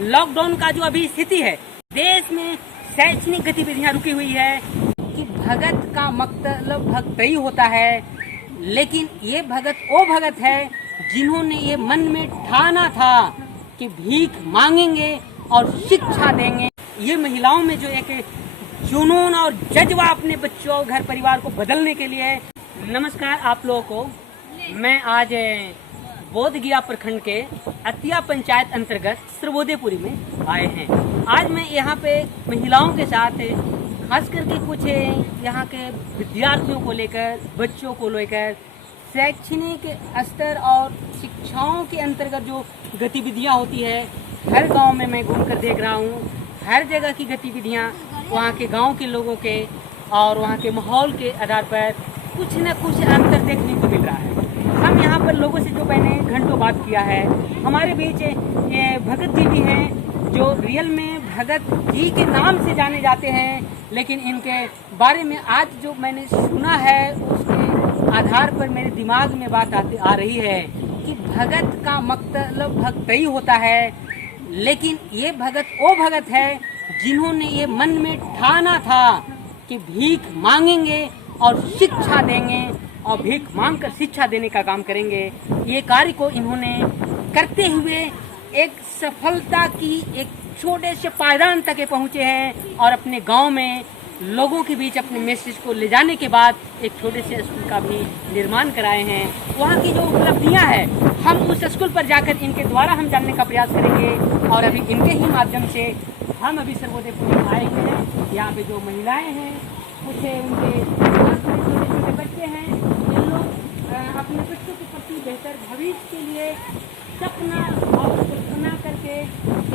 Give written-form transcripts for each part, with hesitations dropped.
Lockdown का जो अभी स्थिति है, देश में शैक्षणिक गतिविधियां रुकी हुई है कि भगत का मतलब भक्त ही होता है, लेकिन ये भगत वो भगत है जिन्होंने ये मन में ठाना था कि भीख मांगेंगे और शिक्षा देंगे। ये महिलाओं में जो एक जुनून और जज्बा अपने बच्चों घर परिवार को बदलने के लिए। नमस्कार आप लोगों को। मैं आज बोधगया प्रखंड के अतिया पंचायत अंतर्गत सर्वोदयपुरी में आए हैं। आज मैं यहाँ पे महिलाओं के साथ खास करके कुछ यहाँ के विद्यार्थियों को लेकर, बच्चों को लेकर शैक्षणिक स्तर और शिक्षाओं के अंतर्गत जो गतिविधियाँ होती है, हर गांव में मैं घूमकर देख रहा हूँ। हर जगह की गतिविधियाँ वहाँ के गांव के लोगों के और वहाँ के माहौल के आधार पर कुछ न कुछ अंतर देखने को मिल रहा है। हम यहाँ पर लोगों से जो मैंने घंटों बात किया है, हमारे बीच ये भगत जी भी हैं जो रियल में भगत जी के नाम से जाने जाते हैं, लेकिन इनके बारे में आज जो मैंने सुना है उसके आधार पर मेरे दिमाग में बात आ रही है कि भगत का मतलब भक्त ही होता है, लेकिन ये भगत वो भगत है जिन्होंने ये मन में ठाना था कि भीख मांगेंगे और शिक्षा देंगे और भीख मांग कर शिक्षा देने का काम करेंगे। ये कार्य को इन्होंने करते हुए एक सफलता की एक छोटे से पायदान तक पहुँचे हैं और अपने गांव में लोगों के बीच अपने मैसेज को ले जाने के बाद एक छोटे से स्कूल का भी निर्माण कराए हैं। वहाँ की जो उपलब्धियाँ हैं, हम उस स्कूल पर जाकर इनके द्वारा हम जानने का प्रयास करेंगे। और अभी इनके ही माध्यम से हम अभी सर्वोदयपुर में आए हैं। यहाँ पे जो महिलाएं हैं, कुछ उनके छोटे छोटे बच्चे हैं, इन लोग अपने बच्चों के प्रति बेहतर भविष्य के लिए सपना और बना करके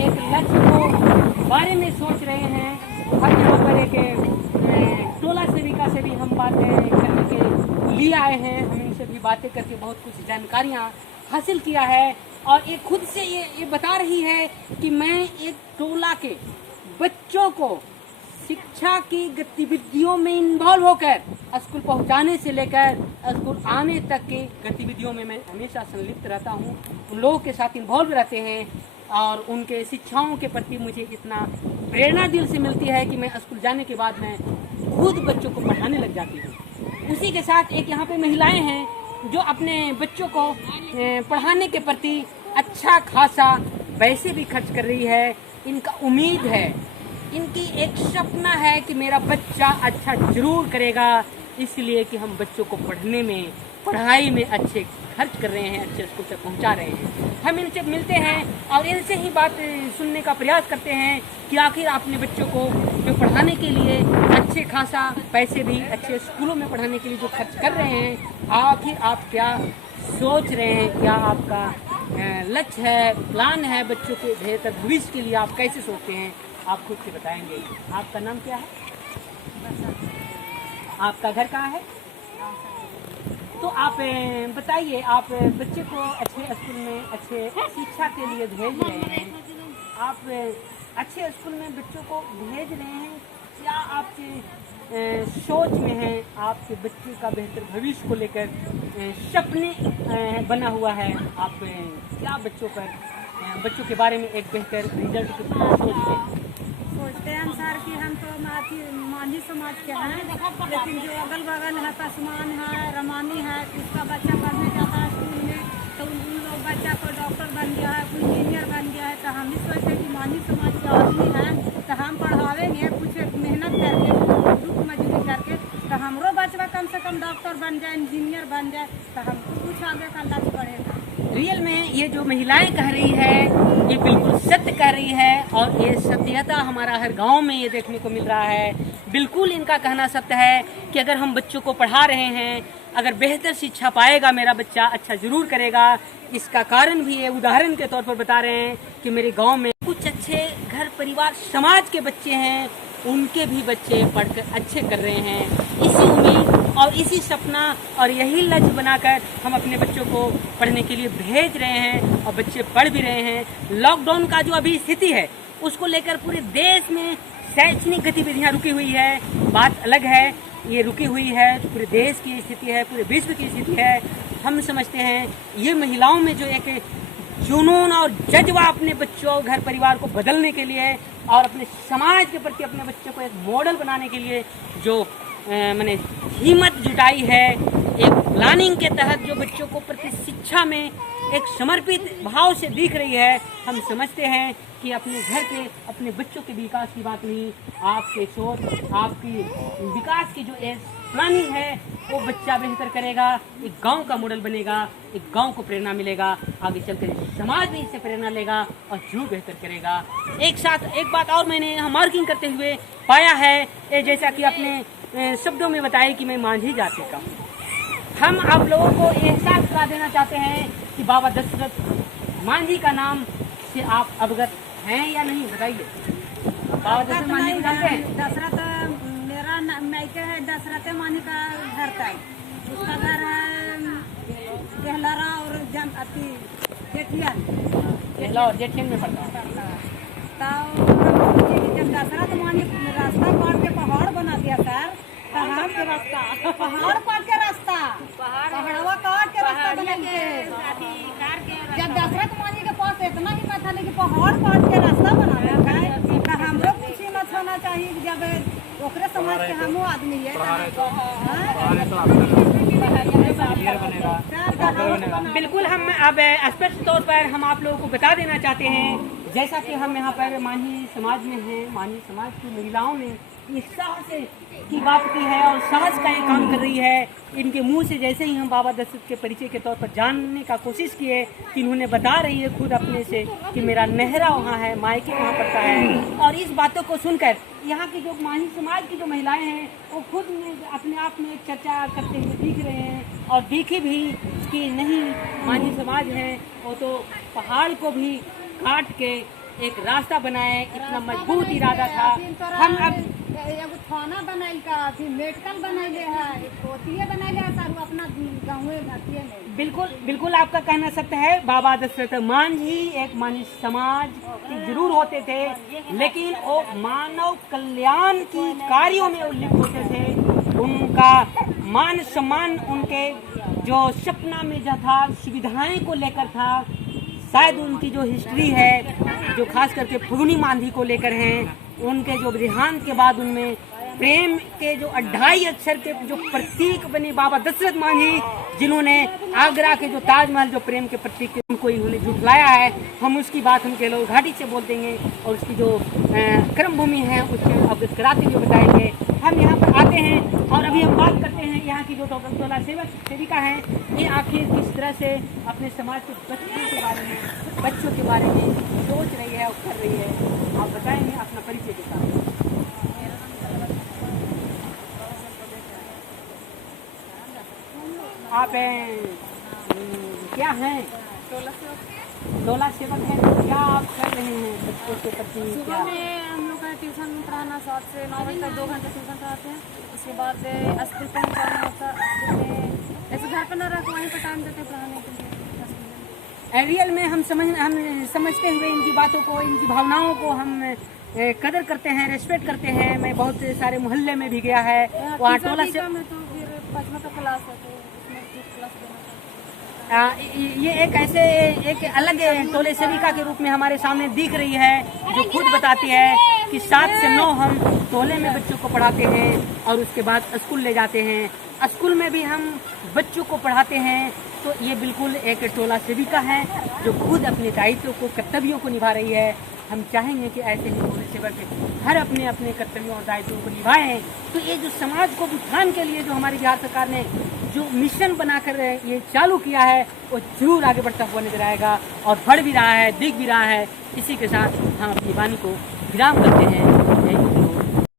एक लक्ष्य को बारे में सोच रहे हैं। हम यहाँ पर एक टोला सेविका से भी हम बातें करने के लिए आए हैं। हम इनसे भी बातें करके बहुत कुछ जानकारियाँ हासिल किया है और ये खुद से ये बता रही है कि मैं एक टोला के बच्चों को शिक्षा की गतिविधियों में इन्वॉल्व होकर स्कूल पहुंचाने से लेकर स्कूल आने तक की गतिविधियों में मैं हमेशा संलिप्त रहता हूं। उन लोगों के साथ इन्वॉल्व रहते हैं और उनके शिक्षाओं के प्रति मुझे इतना प्रेरणा दिल से मिलती है कि मैं स्कूल जाने के बाद मैं खुद बच्चों को पढ़ाने लग जाती हूँ। उसी के साथ एक यहाँ पे महिलाएं हैं जो अपने बच्चों को पढ़ाने के प्रति अच्छा खासा पैसे भी खर्च कर रही है। इनका उम्मीद है, इनकी एक सपना है कि मेरा बच्चा अच्छा जरूर करेगा, इसलिए कि हम बच्चों को पढ़ाई में अच्छे खर्च कर रहे हैं, अच्छे स्कूल तक पहुंचा रहे हैं। हम इनसे मिलते हैं और इनसे ही बात सुनने का प्रयास करते हैं कि आखिर अपने बच्चों को जो पढ़ाने के लिए अच्छे खासा पैसे भी अच्छे स्कूलों में पढ़ाने के लिए जो खर्च कर रहे हैं, आखिर आप क्या सोच रहे हैं, क्या आपका लक्ष्य है, प्लान है बच्चों के बेहतर भविष्य के लिए, आप कैसे सोचते हैं, आप खुद से बताएंगे। आपका नाम क्या है? आपका घर कहाँ है? तो आप बताइए, आप बच्चे को अच्छे स्कूल में अच्छे शिक्षा के लिए भेज रहे हैं, आप अच्छे स्कूल में बच्चों को भेज रहे हैं, क्या आपके सोच में है, आपके बच्चे का बेहतर भविष्य को लेकर सपने बना हुआ है, आप क्या बच्चों के बारे में एक बेहतर रिजल्ट सोचते हैं अनुसार कि हम तो मांझी समाज के हैं, लेकिन जो अगल बगल है, पसमान है, रमानी है, उसका बच्चा पढ़ने जाता है स्कूल में, तो उन लोग बच्चा को डॉक्टर बन गया है, कोई इंजीनियर बन गया है, तो हम भी सोचते हैं कि मांझी समाज के आदमी हैं तो हम पढ़ावेंगे, कुछ मेहनत करके, दुख मजदूरी करके, तो हमरो बच्चा कम से कम डॉक्टर बन जाए, इंजीनियर बन जाए, तो हमको कुछ आगे का लक्ष्य बढ़ेगा। रियल में ये जो महिलाएं कह रही है ये बिल्कुल सत्य कह रही है और ये सत्यता हमारा हर गांव में ये देखने को मिल रहा है। बिल्कुल इनका कहना सत्य है कि अगर हम बच्चों को पढ़ा रहे हैं, अगर बेहतर शिक्षा पाएगा मेरा बच्चा, अच्छा जरूर करेगा। इसका कारण भी ये उदाहरण के तौर पर बता रहे हैं कि मेरे गाँव में कुछ अच्छे घर परिवार समाज के बच्चे हैं, उनके भी बच्चे पढ़कर अच्छे कर रहे हैं। इसी उम्मीद और इसी सपना और यही लक्ष्य बनाकर हम अपने बच्चों को पढ़ने के लिए भेज रहे हैं और बच्चे पढ़ भी रहे हैं। लॉकडाउन का जो अभी स्थिति है उसको लेकर पूरे देश में शैक्षणिक गतिविधियां रुकी हुई है, बात अलग है। ये रुकी हुई है तो पूरे देश की स्थिति है, पूरे विश्व की स्थिति है। हम समझते हैं ये महिलाओं में जो एक जुनून और जज्बा अपने बच्चों, घर परिवार को बदलने के लिए और अपने समाज के प्रति अपने बच्चों को एक मॉडल बनाने के लिए जो मैंने हिम्मत जुटाई है, एक प्लानिंग के तहत जो बच्चों को प्रति शिक्षा में एक समर्पित भाव से दिख रही है, हम समझते हैं कि अपने घर के, अपने बच्चों के विकास की बात नहीं, आपके सोच, आपकी विकास की जो प्लानिंग है वो बच्चा बेहतर करेगा, एक गांव का मॉडल बनेगा, एक गांव को प्रेरणा मिलेगा, आगे चलकर समाज भी इससे प्रेरणा लेगा और जरूर बेहतर करेगा। एक साथ एक बात और मैंने यहाँ मार्किंग करते हुए पाया है, जैसा कि अपने शब्दों में बताया कि मैं मांझी जाति का हूँ। हम आप लोगों को एहसास करा देना चाहते हैं कि बाबा दशरथ मांझी का नाम से आप अवगत हैं या नहीं, बताइए। बाबा दशरथ मांझी को जानते हैं? दशरथ मेरा मायके है, दशरथ मांझी का घर था। उसका घर है गहलारा और जेठियन और जेठियन में पड़ता है। तो जब दशरथ मांझी रास्ता काट के पहाड़ बना दिया सर, पहाड़ के रास्ता, पहाड़ काट के रास्ता, पहाड़वा काट के रास्ता बना के, जब दशरथ मांझी के पास इतना ही था लेकिन पहाड़ काट के रास्ता बना रखा है, तो हम लोग कुछ ही मत होना चाहिए कि जब ओकरे समाज के हमो आदमी है बिल्कुल। हम अब स्पष्ट तौर पर हम आप लोगों को बता देना चाहते हैं, जैसा कि हम यहाँ पर मांझी समाज में हैं, मांझी समाज की महिलाओं ने इस साहस की बात की है और साहस का ये काम कर रही है। इनके मुंह से जैसे ही हम बाबा दशरथ के परिचय के तौर पर जानने का कोशिश किए कि इन्होंने बता रही है खुद अपने से कि मेरा नहरा वहाँ है, मायके वहाँ पड़ता है। और इस बातों को सुनकर यहाँ की जो मांझी समाज की जो महिलाएं हैं वो खुद में अपने आप में चर्चा करते हुए दिख रहे हैं और दिखे भी कि नहीं, मांझी समाज है वो तो पहाड़ को भी काट के एक रास्ता बनाए, इतना मजबूत इरादा था। हम अब एगो थाना बनाइल का, फिर मेडिकल बनाइले है, पोतिये बनाइले है सर अपना गाँवे घाटिये में। बिल्कुल आपका कहना सत्य है। बाबा दशरथ मांझी एक मांझी समाज के जरूर होते थे, लेकिन वो मानव कल्याण की कार्यों में उल्लेख होते थे। उनका मान सम्मान उनके जो सपना में जो था, सुविधाएं को लेकर था। शायद उनकी जो हिस्ट्री है, जो खास करके फगुनी मांझी को लेकर हैं, उनके जो देहांत के बाद उनमें प्रेम के जो 28 अक्षर के जो प्रतीक बने बाबा दशरथ मांझी, जिन्होंने आगरा के जो ताजमहल जो प्रेम के प्रतीक के उनको इन्होंने झुठलाया है, हम उसकी बात हम केलोर घाटी से बोल देंगे और उसकी जो कर्म भूमि है उसके अवगत कराते हुए बताएंगे। हम यहाँ पर आते हैं और अभी हम बात करते हैं यहाँ की जो टोला सेविका है, ये आखिर किस तरह से अपने समाज के बच्चों के बारे में सोच रही है और कर रही है। आप बताएंगे अपना परिचय के साथ। आप क्या हैं? टोला सेवक हैं। तो क्या आप कर रहे हैं बच्चों के प्रति? सुबह में हम लोग का ट्यूशन पढ़ाना 7 से 9 बजे तक 2 घंटे ट्यूशन पढ़ाते हैं। उसके बाद स्कूल पे पढ़ाना होता है। स्कूल में ऐसे घर पर न रख, वहीं पर टाइम देते पढ़ाने के लिए। रियल में हम समझते हुए इनकी बातों को, इनकी भावनाओं को हम कदर करते हैं, रेस्पेक्ट करते हैं। मैं बहुत सारे मोहल्ले में भी गया है, वहाँ टोला से तो फिर 5वां तक क्लास है तो ये एक ऐसे एक अलग टोले सेविका के रूप में हमारे सामने दिख रही है, जो खुद बताती है कि 7 से 9 हम टोले में बच्चों को पढ़ाते हैं और उसके बाद स्कूल ले जाते हैं। स्कूल में भी हम बच्चों को पढ़ाते हैं। तो ये बिल्कुल एक टोला सेविका है जो खुद अपने दायित्व को, कर्तव्यों को निभा रही है। हम चाहेंगे कि ऐसे ही टोले सेवक हर अपने अपने कर्तव्यों और दायित्वों को निभाएं। तो ये जो समाज को उत्थान के लिए जो हमारी बिहार सरकार ने जो मिशन बनाकर ये चालू किया है, वो जरूर आगे बढ़ता हुआ नजर आएगा और बढ़ भी रहा है, दिख भी रहा है। इसी के साथ हम अपनी वाणी को विराम करते हैं।